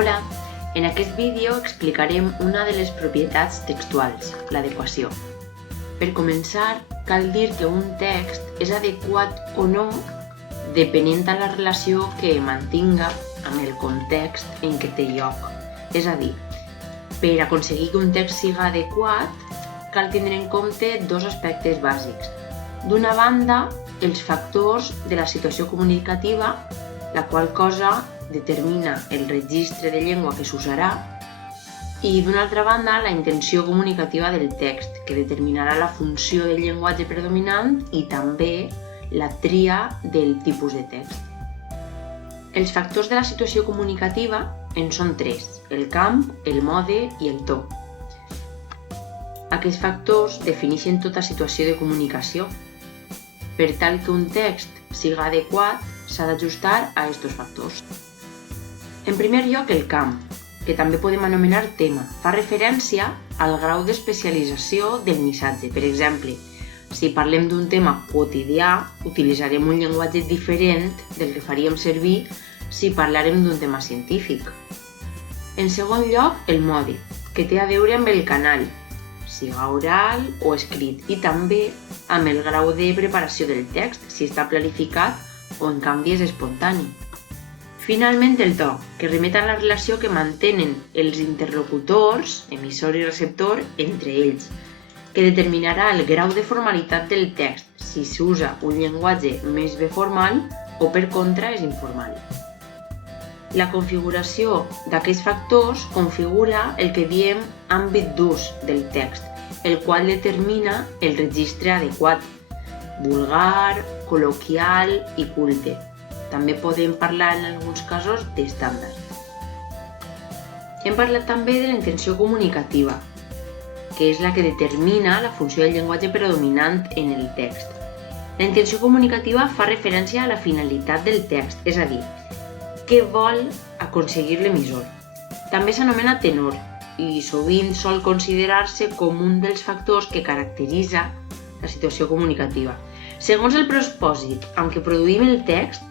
Hola, en aquest vídeo explicarem una de les propietats textuals, l'adequació. Per començar, cal dir que un text és adequat o no depenent de la relació que mantinga amb el context en què té lloc. És a dir, per aconseguir que un text siga adequat, cal tindre en compte dos aspectes bàsics. D'una banda, els factors de la situació comunicativa, la qual cosa determina el registre de llengua que s'usarà, i d'una altra banda, la intenció comunicativa del text, que determinarà la funció del llenguatge predominant i també la tria del tipus de text. Els factors de la situació comunicativa en són tres: el camp, el mode i el to. Aquests factors defineixen tota situació de comunicació. Per tal que un text siga adequat, s'ha d'ajustar a aquests factors. En primer lloc, el camp, que també podem anomenar tema, fa referència al grau d'especialització del missatge. Per exemple, si parlem d'un tema quotidià, utilitzarem un llenguatge diferent del que faríem servir si parlàrem d'un tema científic. En segon lloc, el mode, que té a veure amb el canal, siga oral o escrit, i també amb el grau de preparació del text, si està planificat o en canvi és espontani. Finalment, el to, que remet a la relació que mantenen els interlocutors, emissor i receptor, entre ells, que determinarà el grau de formalitat del text, si s'usa un llenguatge més bé formal o per contra és informal. La configuració d'aquests factors configura el que diem àmbit d'ús del text, el qual determina el registre adequat, vulgar, col·loquial i culte. També podem parlar en alguns casos d'estàndard. Hem parlat també de la intenció comunicativa, que és la que determina la funció del llenguatge predominant en el text. La intenció comunicativa fa referència a la finalitat del text, és a dir, què vol aconseguir l'emissor. També s'anomena tenor i sovint sol considerar-se com un dels factors que caracteritza la situació comunicativa. Segons el propòsit amb què produïm el text,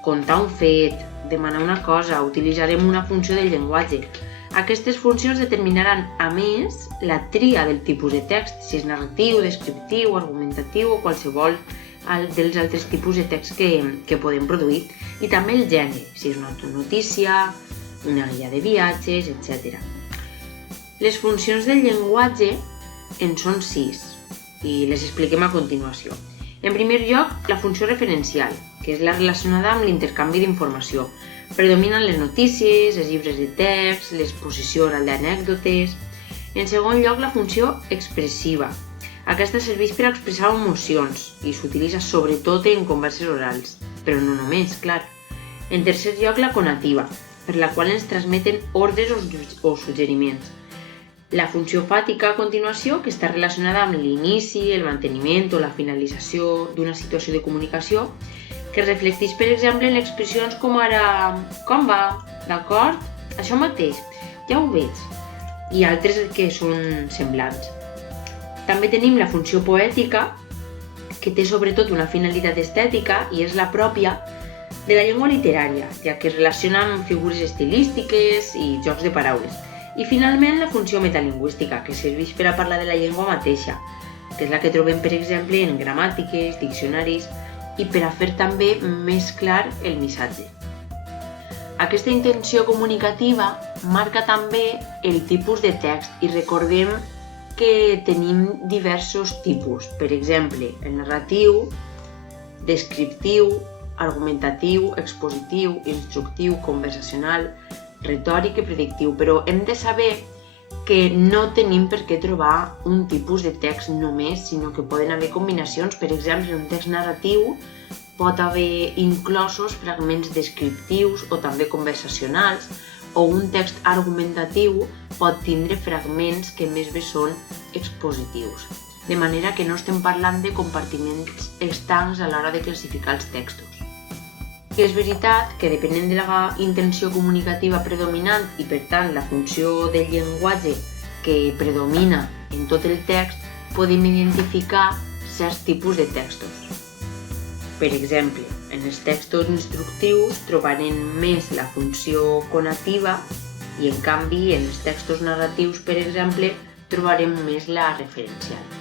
contar un fet, demanar una cosa, utilitzarem una funció del llenguatge. Aquestes funcions determinaran, a més, la tria del tipus de text, si és narratiu, descriptiu, argumentatiu o qualsevol dels altres tipus de text que podem produir, i també el gènere, si és una notícia, una guia de viatges, etc. Les funcions del llenguatge en són 6 i les expliquem a continuació. En primer lloc, la funció referencial, que és la relacionada amb l'intercanvi d'informació. Predominen les notícies, els llibres de text, l'exposició oral d'anècdotes. En segon lloc, la funció expressiva. Aquesta serveix per expressar emocions i s'utilitza sobretot en converses orals, però no només, clar. En tercer lloc, la conativa, per la qual ens transmeten ordres o suggeriments. La funció fàtica a continuació, que està relacionada amb l'inici, el manteniment o la finalització d'una situació de comunicació, que reflecteix, per exemple, en expressions com ara «Com va? D'acord? Això mateix, ja ho veig», i altres que són semblants. També tenim la funció poètica, que té sobretot una finalitat estètica i és la pròpia de la llengua literària, ja que es relaciona amb figures estilístiques i jocs de paraules. I finalment la funció metalingüística, que serveix per a parlar de la llengua mateixa, que és la que trobem, per exemple, en gramàtiques, diccionaris, i per a fer també més clar el missatge. Aquesta intenció comunicativa marca també el tipus de text i recordem que tenim diversos tipus, per exemple, el narratiu, descriptiu, argumentatiu, expositiu, instructiu, conversacional, retòric i predictiu, però hem de saber que no tenim per què trobar un tipus de text només, sinó que poden haver combinacions. Per exemple, en un text narratiu pot haver inclosos fragments descriptius o també conversacionals, o un text argumentatiu pot tindre fragments que més bé són expositius. De manera que no estem parlant de compartiments estancs a l'hora de classificar els textos. I és veritat que depenent de la intenció comunicativa predominant i per tant la funció del llenguatge que predomina en tot el text, podem identificar certs tipus de textos. Per exemple, en els textos instructius trobarem més la funció conativa i en canvi en els textos narratius, per exemple, trobarem més la referencial.